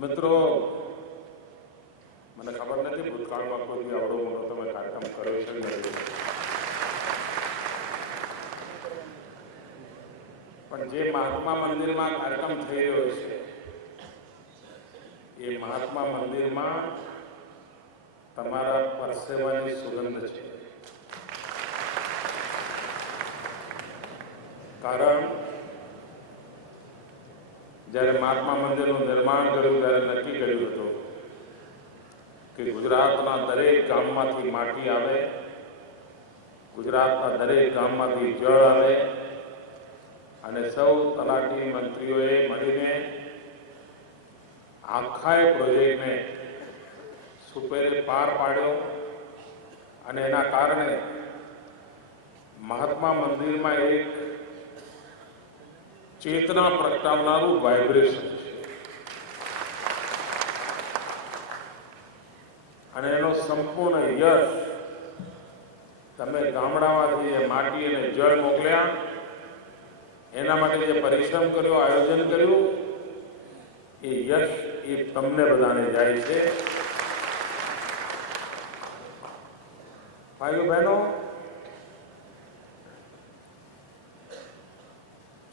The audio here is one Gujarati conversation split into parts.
મિત્રો, મને ખબર નથી ભૂતકાળમાં કોઈ આવડો મોટો તમે કાર્યક્રમ કર્યો છે નહીં, પણ જે મહાત્મા મંદિરમાં કાર્યક્રમ થઈ રહ્યો છે એ મહાત્મા મંદિરમાં તમારા પરસેવાની સુગંધ છે. કારણ જ્યારે મહાત્મા મંદિરનું નિર્માણ કર્યું ત્યારે નક્કી કર્યું હતું કે ગુજરાતના દરેક ગામમાંથી માટી આવે, ગુજરાતના દરેક ગામમાંથી જળ આવે અને સૌ તલાટી મંત્રીઓએ મળીને આખા પ્રોજેક્ટને સુપેરે પાર પાડ્યો અને એના કારણે મહાત્મા મંદિરમાં એક ચેતના પ્રગટાવનારું વાઇબ્રેશન છે અને એનો સંપૂર્ણ યશ તમે ગામડામાંથી એ માટી અને જળ મોકલ્યા, એના માટે જે પરિશ્રમ કર્યો, આયોજન કર્યું, એ યશ એ તમને બધાને જાય છે. ભાઈઓ બહેનો,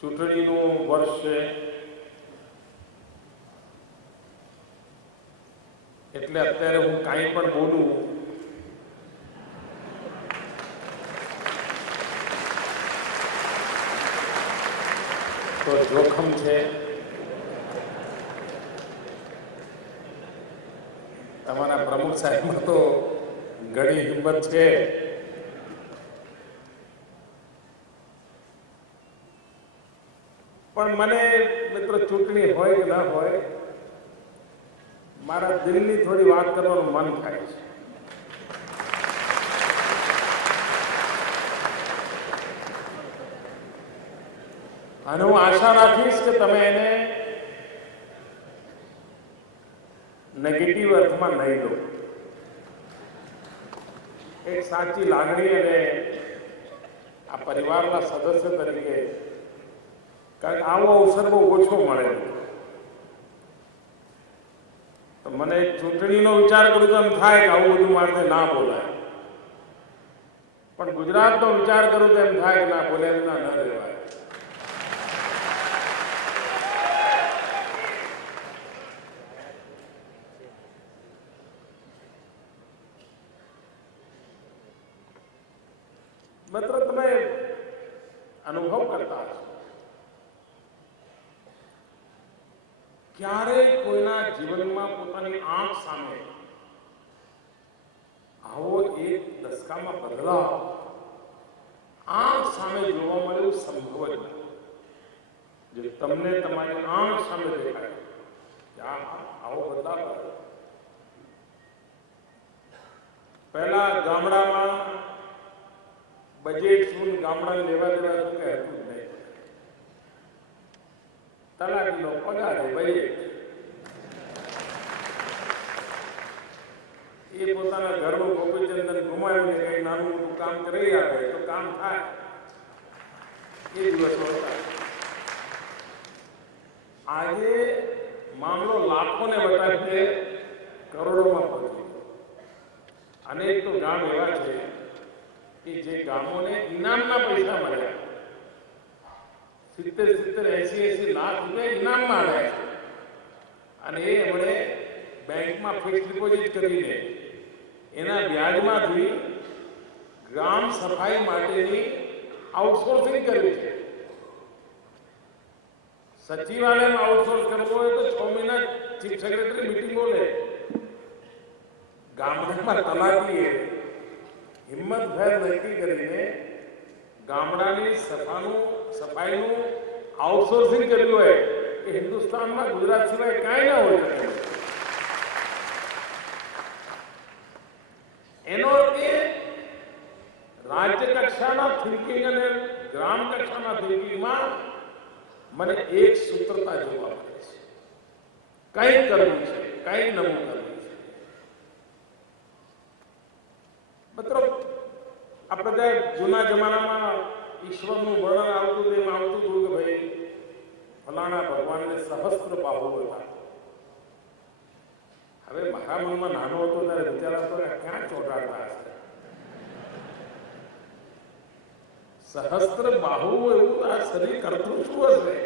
ચૂંટણીનું વર્ષ છે એટલે અત્યારે હું કાંઈ પણ બોલું તો જોખમ છે. તમારા પ્રમુખ સાહેબમાં તો ઘણી હિંમત છે, પણ મને મિત્રો ચૂંટણી હોય કે ના હોય મારા દિલની થોડી વાત કરવાનું મન થાય છે. અને હું આશા રાખીશ કે તમે એને નેગેટિવ અર્થમાં નહીં લો. એક સાચી લાગણી અને આ પરિવારના સદસ્ય તરીકે, કારણ કે આવો અવસર બહુ ઓછો મળે તો મને ચૂંટણીનો વિચાર કરું તો એમ થાય કે આવું બધું મારે ના બોલાય, પણ ગુજરાતનો વિચાર કરું તો એમ થાય કે ના બોલે ના રહેવાય. મિત્રો, તમે અનુભવ કરતા હશો ક્યારેય કોઈના જીવનમાં પોતાની આંખ સામે આવો એક દશકામાં બદલાવ આંખ સામે જોવા મળ્યું સંભવ જ નથી. જે તમને તમારી આંખ સામે દેખાય કે આવો બદલાવ. પહેલા ગામડામાં બજેટ શું, ગામડાને લેવા દેવા શું કે હતું જ નહીં. તલાટીનો પગાર બજેટ, એ પોતાના ઘરનું ગોપીચંદન ગુમાવીને કઈ નાનું મોટું કામ કરી આવે તો કામ થાય, એ દિવસો હતા. આજે મામલો લાખોને વટાવીને કરોડોમાં પહોંચી ગયો. અનેક તો ગામ એવા છે કે જે ગામોને ઇનામના પૈસા મળ્યા, 70-80 લાખ રૂપિયા ઇનામમાં આવ્યા છે અને એ એમણે બેંકમાં ફિક્સ ડિપોઝિટ કરીને એના વ્યાજમાંથી ગ્રામ સફાઈ માટેની આઉટસોર્સિંગ કરવી છે. સચિવાલયમાં આઉટસોર્સ કરવું હોય તો 6 મહિના ચીફ સેક્રેટરી મીટિંગ બોલે. ગામડામાં તલાટીએ હિંમતભેર નક્કી કરીને ગામડાની સફાઈનું આઉટસોર્સિંગ કર્યું હોય કે હિન્દુસ્તાનમાં ગુજરાત સિવાય કાંઈ ના હોય શકે. એનો અર્થ એ રાજ્ય કક્ષાના થિંકિંગ અને ગ્રામ કક્ષાના થિંકિંગમાં મને એક સૂત્રતા જોવા મળે છે. કંઈ કરવું છે, કંઈ નવું કરવું છે. મિત્રો, આપણે બધા જૂના જમાનામાં ઈશ્વરનું વર્ણન આવતું એમ આવતું હતું કે ભાઈ ફલાણા ભગવાનને સહસ્ત્ર બાહુ હતા, હવે મારા મનમાં નાનો હતો ત્યારે વિચાર આવતો કે ક્યાં ચોંટાડતા હશે. સહસ્ત્ર બાહુ એવું આ શરીર કરતું શું હશે?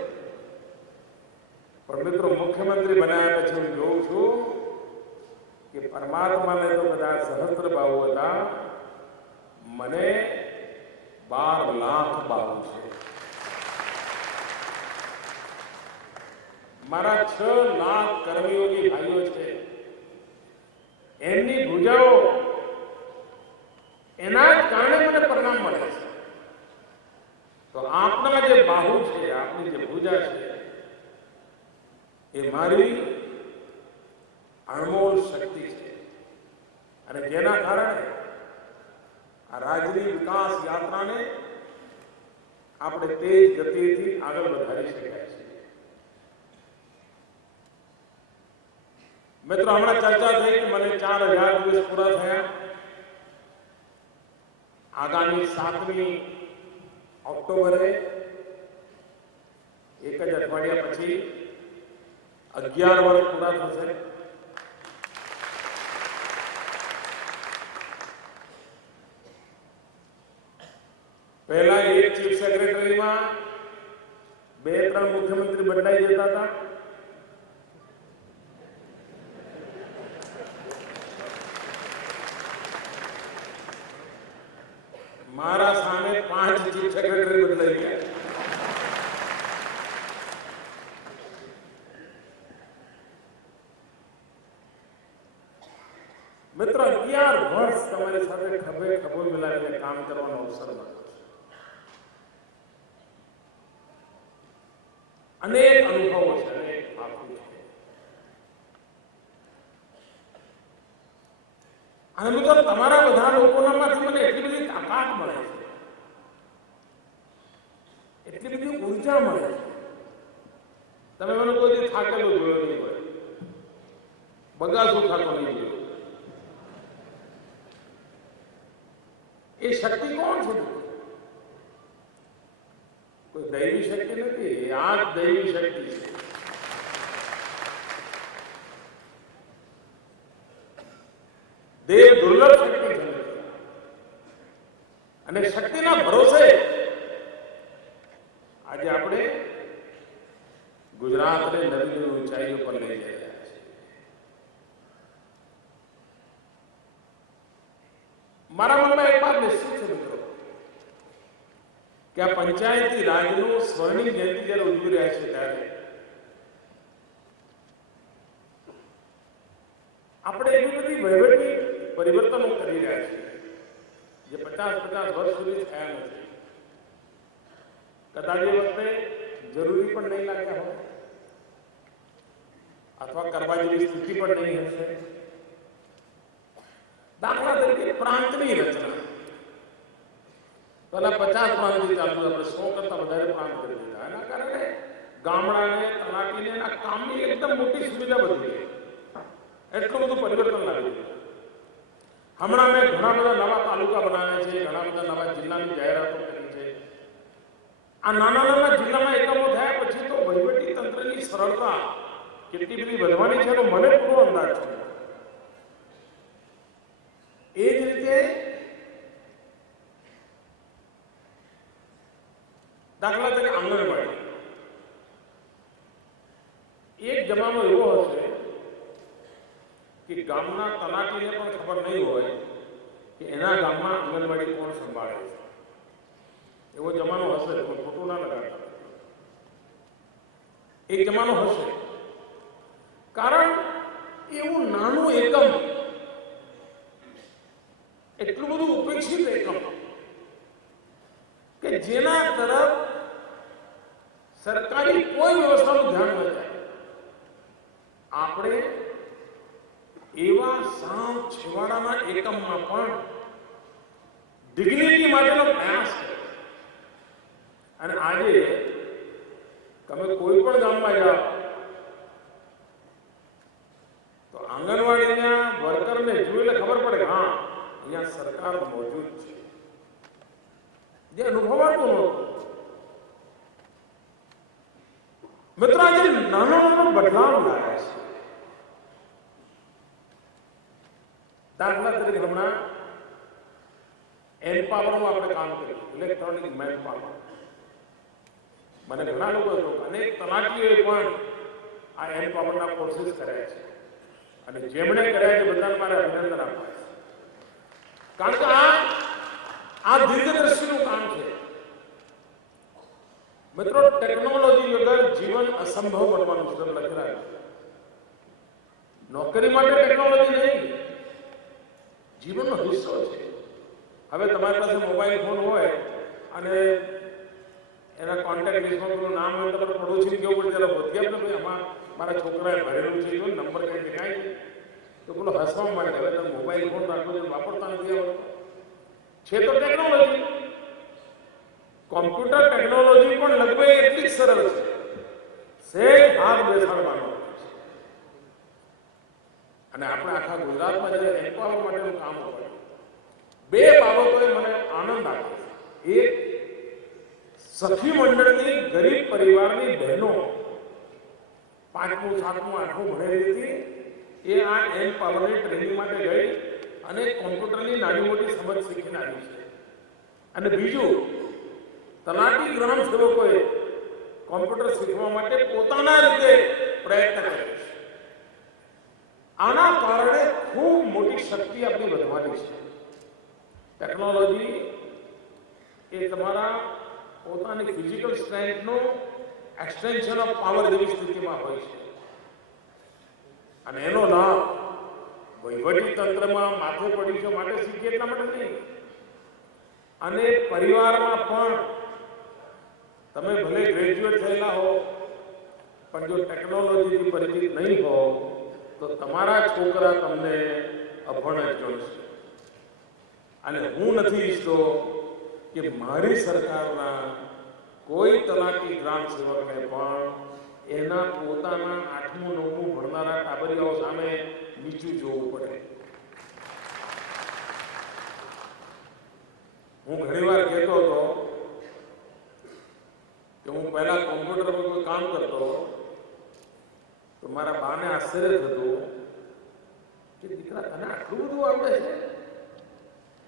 પણ મિત્રો, મુખ્યમંત્રી બનાવ્યા પછી હું જોઉં છું કે પરમાત્માને તો બધા સહસ્ત્ર બાહુ હતા, મને 12 લાખ બાહુ છે. મારા 6 લાખ કર્મયોગી ભાઈઓ છે, એમની ભુજાઓ, એના જ કારણે મને પરિણામ મળે છે. તો આપના જે બાહુ છે, આપની જે ભુજા છે, એ મારી અણમોલ શક્તિ છે, અને જેના કારણે આ રાજ્યની વિકાસ યાત્રાને આપણે તેજ ગતિથી આગળ વધારી શક્યા છીએ. મિત્રો, હમણાં ચર્ચા થઈ કે મને 4000 દિવસ પૂરા થયા. આગામી 7મી ઓક્ટોબરે, એક જ અઠવાડિયા પછી 11 વર્ષ પૂરા થશે. પહેલા એક ચીફ સેક્રેટરીમાં 2-3 મુખ્યમંત્રી બદલાઈ જતા હતા. મારા સામે 5 ચીફ સેક્રેટરી બદલાઈ ગયા. મિત્રો, 11 વર્ષ તમારી સાથે ખભે ખભો મિલાવીને કામ કરવાનો અવસર મળ્યો છે. અનેક અનુભવો છે, અનેક આંખો છે. અને મિત્રો, તમારા બધા લોકોનામાંથી મને એટલી બધી તાકાત મળે છે, એટલી બધી ઉર્જા મળે છે. તમે મને કોઈ દી થાકેલો જોયો નહીં હોય, બગાસું ખાતો નહીં જોયો. એ શક્તિ કોણ છે? કોઈ દૈવી શક્તિ નથી, આ જ દૈવી શક્તિ છે. દેવ દુર્લભ શક્તિ છે, અને શક્તિના ભરોસે આજે આપણે ગુજરાતને નવી ઊંચાઈઓ પર લઈ જઈ રહ્યા છીએ. મારા મનમાં એક વાત નિશ્ચિત છે મિત્રો, કે આ પંચાયતી રાજનું સ્વર્ણિમ જયંતિ જ્યારે ઉજવી રહ્યા છે, ત્યારે આપણે એવી બધી વહીવટી પરિવર્તનો કરી રહ્યા છીએ જે 50 વર્ષ સુધી થયા નથી. કદાચ એ વખતે જરૂરી પણ નહીં લાગ્યા હોય, અથવા કરવા જેવી સ્થિતિ પણ નહીં હશે. દાખલા તરીકે પ્રાંતની રચના, પહેલા 50 પ્રાંતથી ચાલુ, આપણે 100 કરતા વધારે પ્રાંત કરી દીધા. એના કારણે ગામડાને, તલાટીને એના કામની એકદમ મોટી સુવિધા બની ગઈ. એટલું બધું પરિવર્તન લાવી દીધું. હમણાં મેં ઘણા બધા નવા તાલુકા બનાવ્યા છે, ઘણા બધા નવા જિલ્લાની જાહેરાતો કરી છે. આ નાના નાના જિલ્લામાં એકમો થયા પછી તો વહીવટી તંત્રની સરળતા કેટલી બધી વધવાની છે એનો મને પૂરો અંદાજ છે. એ જ રીતે દાખલા તરીકે આંગણવાડી, એક જમાનો એવો હશે કે ગામના તલાટીને પણ ખબર નહીં હોય કે એના ગામમાં આંગણવાડી કોણ સંભાળે છે. એવો જમાનો હશે, પણ ખોટું ના લગાડતા. એક જમાનો હશે, કારણ એવું નાનું એકમ, એટલું બધું ઉપેક્ષિત એકમ કે જેના તરફ સરકારી કોઈ વ્યવસ્થાનું ધ્યાન ન જાય. આપણે એવા સાવ છેવાડાના એકમમાં પણ ડિગ્નિટી માટેનો પ્રયાસ કર્યો. અને આજે તમે કોઈ પણ ગામમાં જાઓ તો આંગણવાડીના વર્કરને જોઈને ખબર પડે કે હા, અહીંયા સરકાર મોજૂદ છે, જે અનુભવાતું નહોતું. મિત્રો, આજે નાનો નાનો બદલાવ લાવ્યા છે. દાખલા તરીકે હમણાં એમ્પાવરનું આપણે કામ કર્યું, ઇલેક્ટ્રોનિક મેન પાવર. મને ઘણા લોકો અનેક તલાટીઓએ પણ આ એમ્પાવરના કોર્સિસ કર્યા છે અને જેમણે કર્યા છે બધાને મારે અભિનંદન આપવા છે. કારણ કે આ દીર્ઘદ્રષ્ટિનું કામ છે. મિત્રો, ટેકનોલોજી વગર જીવન અસંભવ બનવાનું છે. લખી રહ્યા છે નોકરી માટે ટેકનોલોજી નહીં, જીવનનો હિસ્સો છે. હવે તમારી પાસે મોબાઈલ ફોન હોય અને એના કોન્ટેક્ટ લિસ્ટમાં નામ હોય તો પડોશી કેવું પડે ત્યારે વધ્યા ભાઈ આમાં મારા છોકરાએ ભરેલું છે જો નંબર કઈ દેખાય છે તો બોલો હસવા માંડે. હવે તમે મોબાઈલ ફોન રાખો છો વાપરતા નથી આવડતો છે તો ટેકનોલોજી. કોમ્પ્યુટર ટેકનોલોજી પણ લગભગ એટલી જ સરળ છે. સેજ હાથ બેસાડવાનો અને આપણે આખા ગુજરાતમાં જ્યારે એમ્પાવર માટેનું કામ હોય, બે બાબતોએ મને આનંદ આપ્યો. એક, સખી મંડળની ગરીબ પરિવારની બહેનો 5મું 7મું 8મું ભણેલી હતી, એ આ એમ્પાવરની ટ્રેનિંગ માટે ગઈ અને કોમ્પ્યુટરની નાની મોટી સમજ શીખીને આવી છે. અને બીજું, તલાટી ગ્રામ સેવકોએ કોમ્પ્યુટર શીખવા માટે પોતાના રીતે પ્રયત્ન કર્યો છે. આના કારણે ખૂબ મોટી શક્તિ આપણી વધવાની છે. ટેકનોલોજી એ તમારા પોતાની ફિઝિકલ સ્ટ્રેન્થનું એક્સટેન્શન ઓફ પાવર જેવી સ્થિતિમાં હોય છે અને એનો લાભ વહીવટી તંત્રમાં માથે પડી છે માટે શીખીએ એટલા માટે નહીં, અને પરિવારમાં પણ તમે ભલે ગ્રેજ્યુએટ થયેલા હો પણ જો ટેકનોલોજીથી પરિચિત નહીં હો તો તમારા છોકરા તમને અભણ જ ગણશે. અને હું નથી ઈચ્છતો કે મારી સરકારના કોઈ તલાટી ગ્રામ સેવકને પણ એના પોતાના 8મું 9મું ભણનારા ટાબરિયાઓ સામે નીચું જોવું પડે. હું ઘણીવાર કહેતો હતો કે હું પહેલા કોમ્પ્યુટર પર કોઈ કામ કરતો તો મારા બાને આશ્ચર્ય થતું કે દીકરા તને આટલું બધું આવડે છે.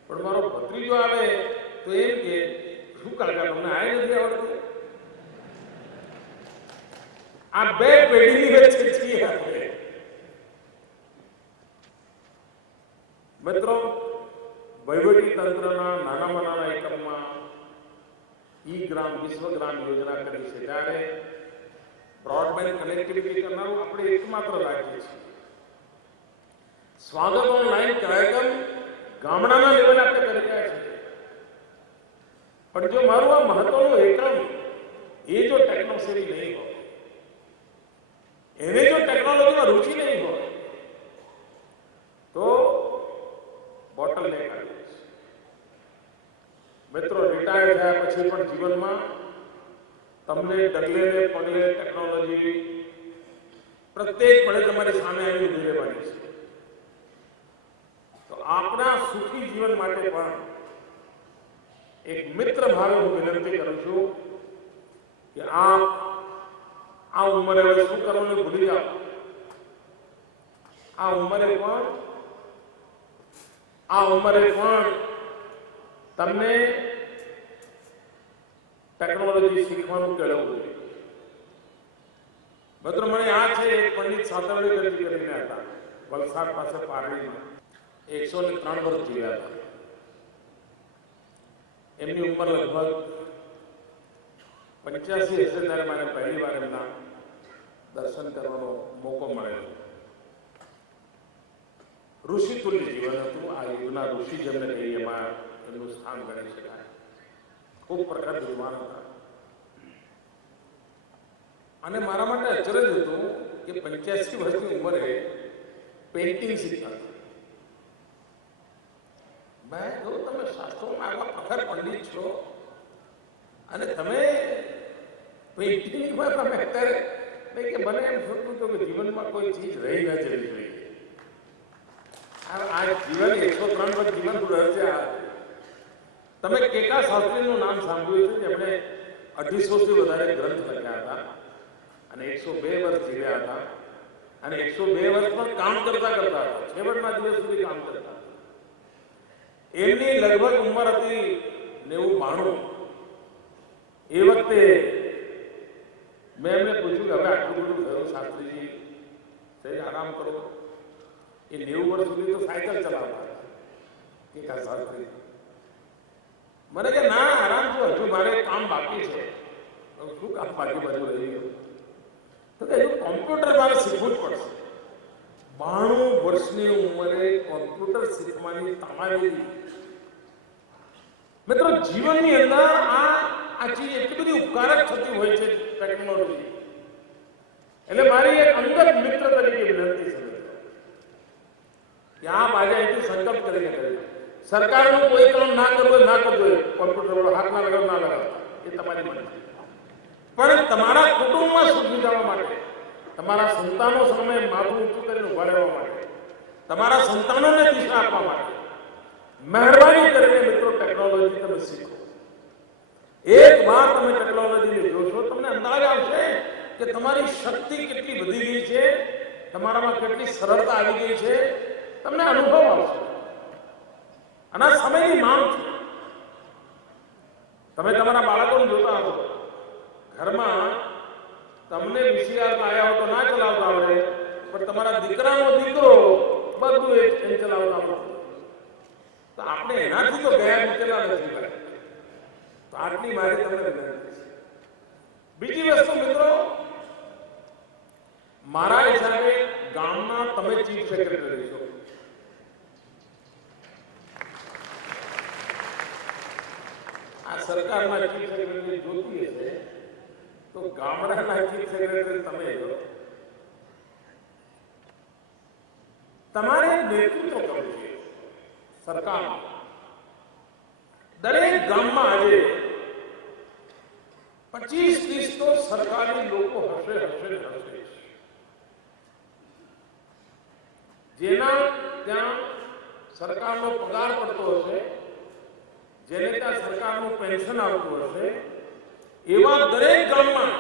પણ મારો ભત્રીજો આવે તો એમ કે શું કાકા તમને આ નથી આવડતું. આ બે પેઢીની વચ્ચે છીએ આપણે. મિત્રો, વહીવટી તંત્રના નાનામાં નાના એકમમાં ઈ ગ્રામ વિશ્વગ્રામ યોજના કરી છે ત્યારે બ્રોડબેન્ડ કનેક્ટિવિટી કરનારું આપણે એકમાત્ર રાજ્ય છે. સ્વાગત ઓનલાઈન કાર્યક્રમ ગામડાના લેવલે આપણે કરી રહ્યા છીએ. પણ જો મારું આ મહત્વનું એકમ એ જો ટેકનોસેવી નહીં હોય, એને જો ટેકનોલોજીમાં રુચિ નહીં હોય તો બોટલ નેક આવી છે. મિત્રો, રિટાયર થયા પછી પણ જીવનમાં તમને ડગલે ને પગલે ટેકનોલોજી પ્રત્યેક પળે તમારી સામે આવી ઉભી રહેવાની છે. તો આપણા સુખી જીવન માટે પણ એક મિત્ર ભાવે હું વિનંતી કરું છું કે આ ઉંમરે હવે શું કરવાનું ભૂલી જાઓ. આ ઉંમરે પણ તમને ટેકનોલોજી શીખવાનું કેળવવું જોઈએ. મિત્રો, મને યાદ છે એક પંડિત સાતવડી કરીને હતા વલસાડ પાસે પારડીમાં. 103 વર્ષ જીવ્યા હતા. એમની ઉંમર લગભગ 85 હશે ત્યારે મને પહેલી વાર એમના દર્શન કરવાનો મોકો મળેલો. ઋષિ તુલ્ય જીવન હતું. આ યુગના ઋષિ જેમને કહીએ એમાં એમનું સ્થાન ગણી શકાય. ખૂબ પ્રખર વિદ્વાન હતા અને મારા માટે અચરજ હતું કે 85 વર્ષની ઉંમરે પેઇન્ટિંગ શીખતા. મેં જો તમે શાસ્ત્રોમાં આવા પ્રખર પંડિત છો અને તમે પેઇન્ટિંગમાં તમે અત્યારે નહીં કે મને એમ થતું હતું કે જીવનમાં કોઈ ચીજ રહી ન જવી જોઈએ. આ જીવન 103 વર્ષ જીવન રહસ્ય. તમે કેકા શાસ્ત્રીનું નામ સાંભળ્યું છે જેમણે 250થી વધારે ગ્રંથ લખ્યા હતા અને 102 વર્ષ જીવ્યા હતા અને 102 વર્ષ પણ કામ કરતા હતા. છેવટના દિવસ સુધી કામ કરતા હતા. એમની લગભગ ઉંમર હતી 90-92. એ વખતે મેં એમને પૂછ્યું કે હવે આટલું બધું થયું શાસ્ત્રીજી, સહેજ આરામ કરો. એ 90 વર્ષ સુધી તો સાયકલ ચલાવતા કે શાસ્ત્રી. મને કે ના આરામ છો, હજુ મારે કામ બાકી છે. શું કામ બાકી બધું રહી ગયું? તો કે કોમ્પ્યુટર મારે શીખવું જ પડશે. 92 વર્ષની ઉંમરે કોમ્પ્યુટર શીખવાની તમારી મિત્રો જીવનની અંદર આ ચીજ એટલી બધી ઉપકારક થતી હોય છે ટેકનોલોજી. એટલે મારી એક અંગત મિત્ર તરીકે વિનંતી છે કે આ બાજુ અહીંથી સંકલ્પ કરીને કરીએ. સરકારનું કોઈ કામ ના કરવું ના કરવું, કોમ્પ્યુટર પર હાથ ના લગાવ ના લગાવ, એ તમારી મરજી. પણ તમારા કુટુંબમાં સુખી જવા માટે, તમારા સંતાનો સામે માથું ઊંચું કરીને ઉભા રહેવા માટે, તમારા સંતાનોને દિશા આપવા માટે મહેરબાની કરીને મિત્રો ટેકનોલોજી તમે શીખો. એક વાર તમે ટેકનોલોજીને જોશો, તમને અંદાજ આવશે કે તમારી શક્તિ કેટલી વધી ગઈ છે, તમારામાં કેટલી સરળતા આવી ગઈ છે. તમને અનુભવ આવશે. અને સમયની માંગ છે. તમે તમારા બાળકોને જોતા હો, ઘરમાં તમને વીસીઆર લાયા હો તો ના ચલાવતા આવડે, પણ તમારા દીકરાનો દીકરો બધું એમ ચલાવતા આવડે. તો આપણે એનાથી તો ગયા નીચેના નથી. તો આટલી મારી તમને વિનંતી છે. બીજી વસ્તુ મિત્રો, મારા હિસાબે ગામના તમે ચીફ સેક્રેટરી છો. આ સરકારના ચીફ સેક્રેટરી જોતી હશે તો ગામડાના ચીફ સેક્રેટરી તમે છો. તમારે નેતૃત્વ કરવું છે સરકાર. દરેક ગામમાં આજે 25-30 તો સરકારી લોકો હશે. જેના ત્યાં સરકારનો પગાર પડતો હશે, જેને ત્યાં સરકારનું પેન્શન આવતું હશે, એવા દરેક ગામમાં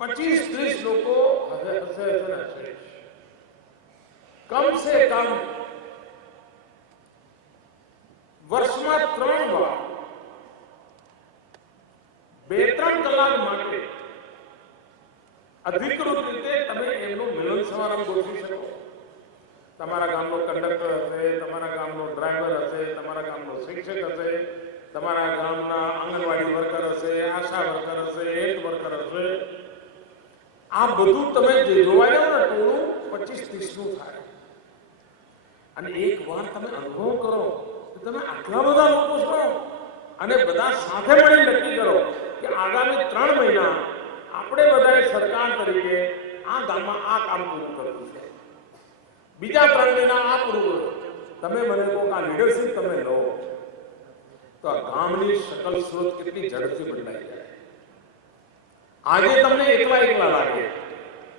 25-30 લોકો હશે. કમ સે કમ વર્ષમાં 3 વાર 2-3 કલાક માટે અધિકૃત રીતે તમે એમનું મિલન સમારંભ ગોઠવી શકો. તમારા ગામનો કંડક્ટર હશે, તમારા ગામનો ડ્રાઈવર હશે, તમારા ગામનો શિક્ષક હશે, તમારા ગામના આંગણવાડી વર્કર હશે, આશા વર્કર હશે, હેલ્થ વર્કર હશે. આ બધું તમે જે જોવા જાવ ને, ટોળું 25-30 નું થાય. અને એક વાર તમે અનુભવ કરો કે તમે આટલા બધા લોકો છો અને બધા સાથે મળી નક્કી કરો કે આગામી 3 મહિના આપણે બધાએ સરકાર તરીકે આ ગામમાં આ કામ પૂરું કરવું છે, બીજા 3 મહિના આ પૂરું કરો. તમે મને કહો કે આ લીડરશીપ તમે લો તો આ ગામની શકલ સ્રોત કેટલી ઝડપથી બદલાઈ જાય. આજે તમને એકલા લાગે,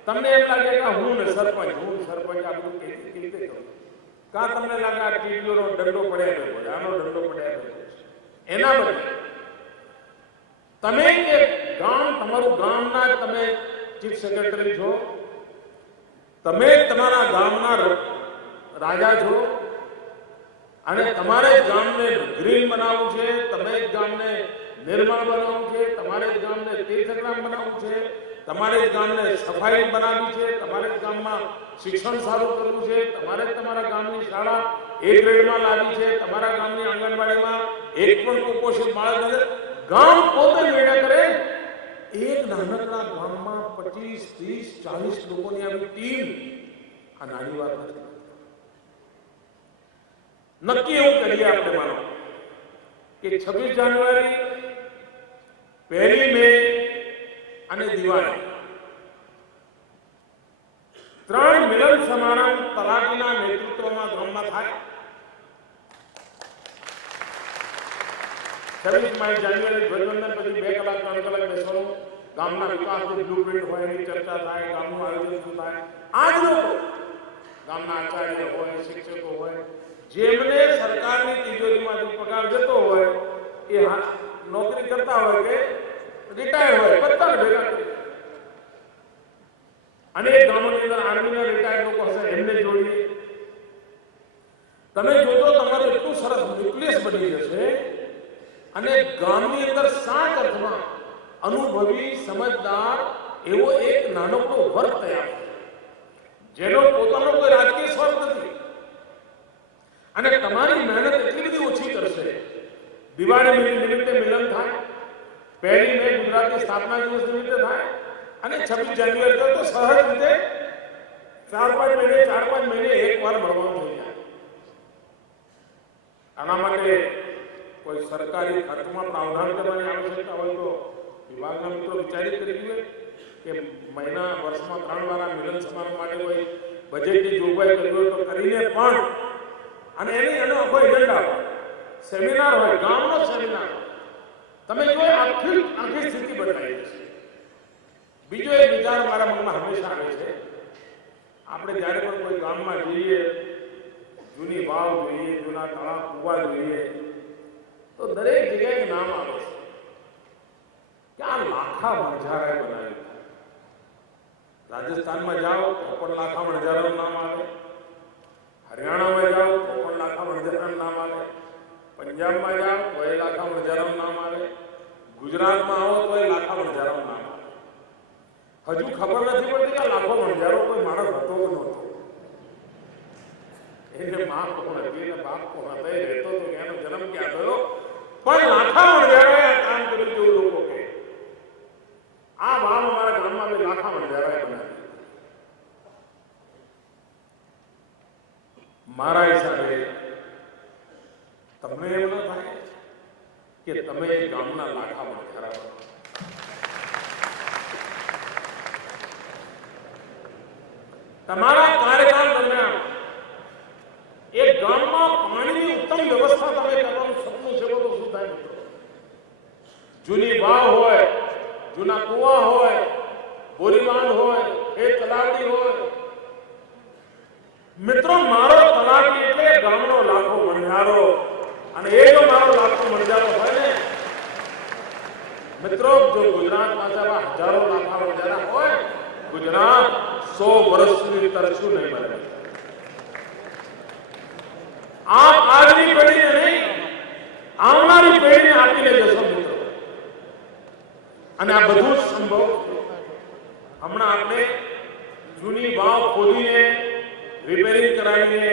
તમને એમ લાગે કે હું સરપંચ આ બધું કેવી રીતે કરું. કાં તમને લાગે આ ટીડીઓનો દંડો પડ્યા હોય, આનો દંડો પડ્યા હોય. એના બદલે તમે કે ગામ, તમારું ગામના તમે ચીફ સેક્રેટરી છો, તમે તમારા ગામના રાજા છો અને તમારે ગામને ગ્રીન બનાવવું છે, તમે ગામને નિર્મળ બનાવવું છે, તમારે ગામને તીર્થગ્રામ બનાવવું છે, તમારે ગામને સફાઈ બનાવવી છે, તમારે ગામમાં શિક્ષણ સારું કરવું છે, તમારે તમારા ગામની શાળા A ગ્રેડમાં લાવી છે, તમારા ગામની આંગણવાડીમાં એક પણ કુપોષિત બાળક નથી. ગામ પોતે નિર્ણય કરે. એક નાનકડા ગામમાં 25-30-40 લોકોની આવી ટીમ આ નાની વાત નથી. નક્કી એવું કરીએ આપણે, માનો કે 26 જાન્યુઆરી, 1 મે અને દિવાળી 3 મિલન સમારંભ તલાટીના નેતૃત્વમાં ગામમાં થાય. 26 જાન્યુઆરી ધ્વજવંદન પછી 2 કલાક 3 કલાક બેસવાનું, ગામના વિકાસની બ્લુપ્રિન્ટ હોય એની ચર્ચા થાય, ગામનું આયોજન શું થાય. આ જ લોકો ગામના આચાર્ય હોય, શિક્ષકો હોય, જેમને સરકારની તિજોરીમાંથી પગાર જતો હોય, એ નોકરી કરતા હોય કે રિટાયર હોય, બધા ભેગા કરી અનેક ગામોની અંદર આર્મીના રિટાયર્ડ લોકો હશે, એમને જોડીએ. તમે જોજો તમારું એટલું સરસ ન્યુક્લિયસ બની જશે અને ગામની અંદર સાત અર્થમાં અનુભવી સમજદાર એવો એક નાનકડો વર્ગ તૈયાર જેનો પોતાનો કોઈ રાજકીય સ્વાર્થ નથી અને તમારી મહેનત એટલી બધી ઓછી કરશે. દિવાળી નિમિત્તે મિલન થાય, 1 મે ગુજરાતની સ્થાપના દિવસ નિમિત્તે થાય અને 26 જાન્યુઆરી તો સહજ રીતે 4-5 મહિને એકવાર મળવાનું થઈ જાય. આના માટે કોઈ સરકારી ખર્ચમાં પ્રાવધાન કરવાની આવશ્યકતા હોય તો વિભાગના મિત્રો વિચારી કરી દે કે મહિના વર્ષમાં 3 વાર મિલન સમારંભ માટે કોઈ બજેટની જોગવાઈ કરી હોય તો કરીને પણ અને એનો આખો એજન્ડા હોય, સેમિનાર હોય, ગામનો સેમિનાર. તમે જો આખી સ્થિતિ બદલાઈ જશે. બીજો એક વિચાર મારા મનમાં હંમેશા આવે છે, આપણે જ્યારે પણ કોઈ ગામમાં જઈએ, જૂની વાવ જોઈએ, જૂના તળાવ કૂવા જોઈએ તો દરેક જગ્યાએ નામ આવે છે કે આ લાખા વણઝારાએ બનાવ્યું. રાજસ્થાનમાં જાઓ તો પણ લાખા વણઝારાનું નામ આવે, હરિયાણામાં જાઓ તો પણ લાખા વણઝારાનું નામ આવે, પંજાબમાં જાઓ તો એ લાખા વણઝારાનું નામ આવે, ગુજરાતમાં આવો તો એ લાખા વણઝારાનું નામ આવે. હજુ ખબર નથી પડતી કે લાખો વણઝારો કોઈ માણસ હતો કે નહોતો, એને માં કોણ હતી ને બાપ કોણ હતા, એ રહેતો તો એનો જન્મ ક્યાં થયો, પણ લાખા વણઝારાએ આ કામ કર્યું તેવું લોકો કહે. આ વાવ અમારા ગામમાં બે લાખા વણઝારાએ બનાવી. મારા હિસાબે તમને એમ ન થાય કે તમે ગામના લાખા વણઝારા બનો. તમારા કાર્યકાળ દરમિયાન એક ગામમાં પાણીની ઉત્તમ વ્યવસ્થા તમે કરવાનું સપનું છે તો શું થાય મિત્રો? જૂની વાવ હોય, જૂના કુવા હોય, બોરીબાંધ હોય, એ તલાવડી હોય. મિત્રો મારો તલાવડી એટલે ગામનો લાખો વણઝારો અને એ જો મારો લાખો વણઝારો હોય ને મિત્રો, જો ગુજરાત પાસે હજારો લાખા વણઝારા હોય, ગુજરાત 100 વર્ષ સુધી તરસ્યું નહીં બને. આપ આજની પેઢીને નહીં આવનારી પેઢીને આપીને જશો મિત્રો. અને આ બધું સંભવ. હમણાં આપણે જૂની વાવ ખોદીને રિપેરિંગ કરાવીને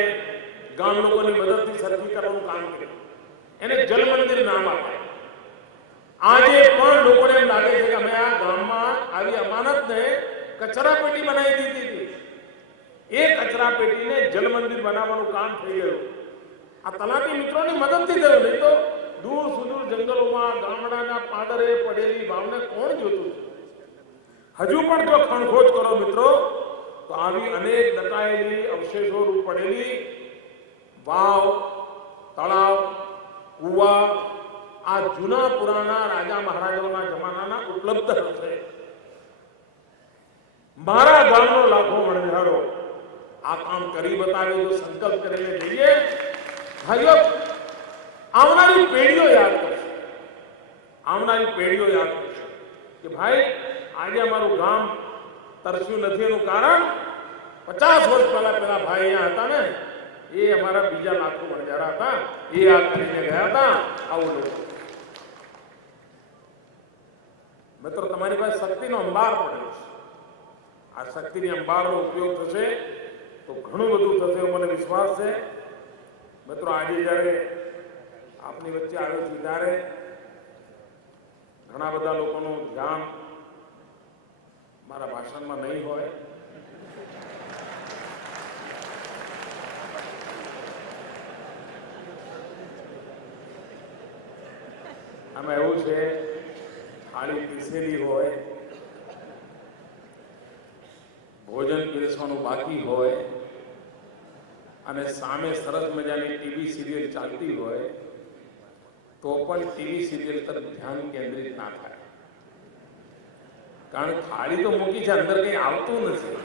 ગામ લોકોની મદદથી સરખી કરવાનું કામ કર્યું. એને જલ મંદિર નામ આપ્યું. આજે પણ લોકોને એમ લાગે છે કે અમે આ ગામમાં આવી અમાનતને કચરા પેટી બનાવી દીધી હતી. એ કચરા પેટીને જલ મંદિર બનાવવાનું કામ થઈ ગયું. આ તલાટી મિત્રોની મદદથી થયું, નહીં તો દૂર સુદૂર જંગલોમાં ગામડાના પાદરે પડેલી વાવને કોણ જોતું? હજુ પણ જો ખણખોજ કરો મિત્રો તો આવી અનેક દટાયેલી અવશેષો રૂપ પડેલી વાવ, તળાવ, કુવા આ જૂના પુરાણા રાજા મહારાજાઓના જમાનાના ઉપલબ્ધ હશે. મારા ગામનો લાખો વણઝારો આ કામ કરી બતાવ્યો તો સંકલ્પ કરીને જઈએ. ભાઈઓ, આવનારી પેઢીઓ યાદ કરશે. આવનારી પેઢીઓ યાદ કરશે કે ભાઈ આજે અમારું ગામ તરસ્યું નથી એનું કારણ 50 વર્ષ પહેલા પેલા ભાઈ અહીંયા હતા ને, એ અમારા બીજા લાખો વણઝારા હતા, એ યાદ કરીને ગયા હતા. આવું લોકો મિત્રો, તમારી પાસે શક્તિનો અંબાર પડ્યો છે. આ શક્તિની અંબારનો ઉપયોગ થશે તો ઘણું બધું થશે એવો મને વિશ્વાસ છે. મિત્રો, આજે જ્યારે આપની વચ્ચે આવ્યો છું ત્યારે ઘણા બધા લોકોનું ધ્યાન મારા ભાષણમાં નહીં હોય. આમાં એવું છે, થાળી પીસેલી હોય, ભોજન પીરસવાનું બાકી હોય અને સામે સરસ મજાની ટીવી સિરિયલ ચાલતી હોય તો પણ ટીવી સિરિયલ તરફ ધ્યાન કેન્દ્રિત ના થાય. કારણ કે થાળી તો મૂકી છે, અંદર કંઈ આવતું નથી.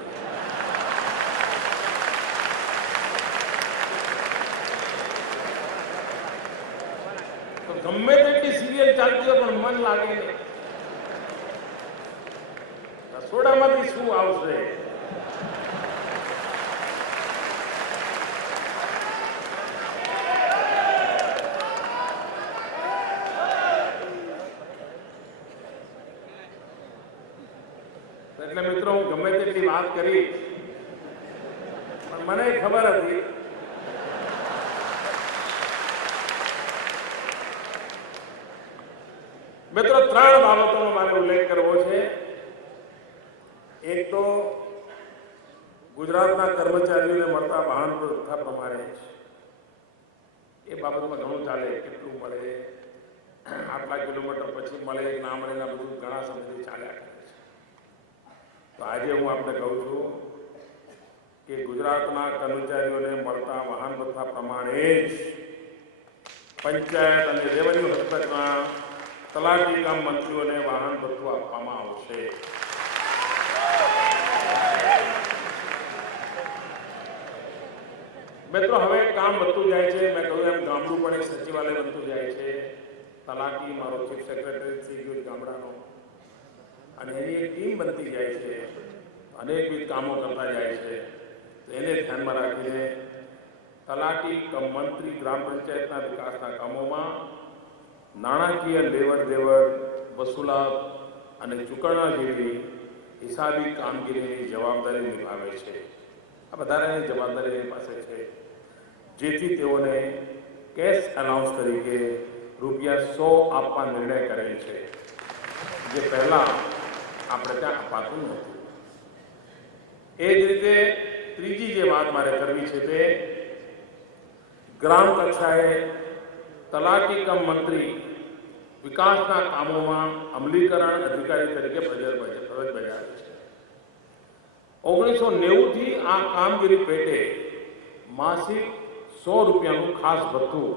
તો ગમે તેટલી સિરિયલ ચાલતી હોય પણ મન લાગે નહીં. રસોડામાંથી શું આવશે? કરી, પણ મને ખબર હતી મિત્રો 3 બાબતોનો મારે ઉલ્લેખ કરવો છે. એક તો ગુજરાતના કર્મચારીઓને મળતા વાહન ભથ્થા પ્રમાણે એ બાબતમાં ઘણું ચાલે, કેટલું મળે, આટલા કિલોમીટર પછી મળે ના મળે ના બધું ઘણા સમયથી ચાલ્યા કરે છે. તો આજે હું આપને કહું છું કે ગુજરાતના કર્મચારીઓને મળતા વાહન ભથ્થા પ્રમાણે જ પંચાયત અને રેવન્યુ હસ્તકના તલાટી કામ મંત્રીઓને વાહન ભથ્થું આપવામાં આવશે. મિત્રો હવે કામ વધતું જાય છે. મેં કહ્યું એમ ગામડું પણ એક સચિવાલય બનતું જાય છે. તલાટી મારો ચીફ સેક્રેટરી થઈ ગયો ગામડાનો, અને એની એક ટીમ બનતી જાય છે, અનેકવિધ કામો કરતા જાય છે. એને ધ્યાનમાં રાખીને તલાટી કમ મંત્રી ગ્રામ પંચાયતના વિકાસના કામોમાં નાણાકીય લેવડ દેવડ, વસૂલાત અને ચૂકવણા જેવી હિસાબી કામગીરીની જવાબદારી નિભાવે છે. આ વધારાની જવાબદારી એની પાસે છે, જેથી તેઓને કેશ એલાઉન્સ તરીકે ₹100 આપવા નિર્ણય કરેલ છે, જે પહેલા આપણે ત્યાં અપાતું નહોતું. એ જ રીતે ત્રીજી જે વાત મારે કરવી છે તે ગ્રામ કક્ષાએ તલાટી કમ મંત્રી વિકાસના કામોમાં અમલીકરણ અધિકારી તરીકે ફરજ બજાવે છે. 1990 થી આ કામગીરી પેટે માસિક ₹100નું ખાસ ભથ્થું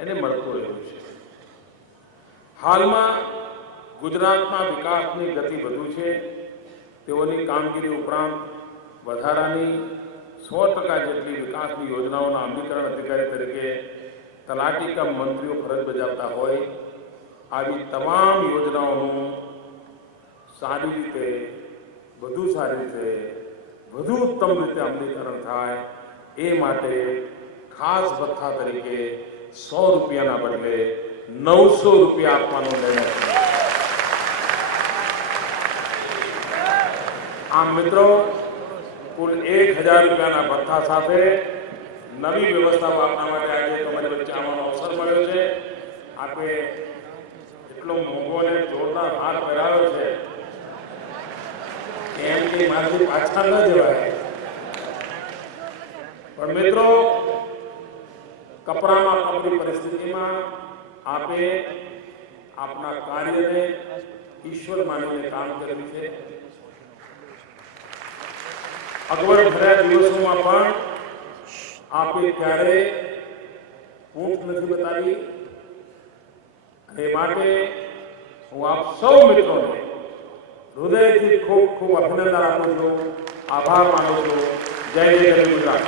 એને મળતું રહ્યું છે. હાલમાં ગુજરાતના વિકાસની ગતિ વધુ છે. તેઓની કામગીરી ઉપરાંત વધારાની 100% જેટલી વિકાસની યોજનાઓના અમલીકરણ અધિકારી તરીકે તલાટી કમ મંત્રીઓ ફરજ બજાવતા હોય. આવી તમામ યોજનાઓનું સારી રીતે, વધુ સારી રીતે, વધુ ઉત્તમ રીતે અમલીકરણ થાય એ માટે ખાસ ભથ્થા તરીકે ₹100ના બદલે ₹900 આપવાનો નિર્ણય કર્યો. આમ મિત્રો, કુલ ₹1000ના ભથ્થા સાથે નવી વ્યવસ્થાઓ આપવા માટે આજે તમારી વચ્ચે આવવાનો અવસર મળ્યો છે. આપે એટલો મોંઘો અને જોરદાર હાર પહેરાવ્યો છે એમ કે મારાથી પાછા ન જવાય. પણ મિત્રો, કપરામાં કપરી પરિસ્થિતિમાં આપે આપના કાર્યને ઈશ્વર માનીને કામ કર્યું છે. અગવડ ભર્યા દિવસોમાં પણ આપે ક્યારે ઊંઘ નથી બતાવી. અને માટે હું આપ સૌ મિત્રોને હૃદયથી ખૂબ ખૂબ અભિનંદન આપું છું, આભાર માનું છું. જય જય ગુજરાત.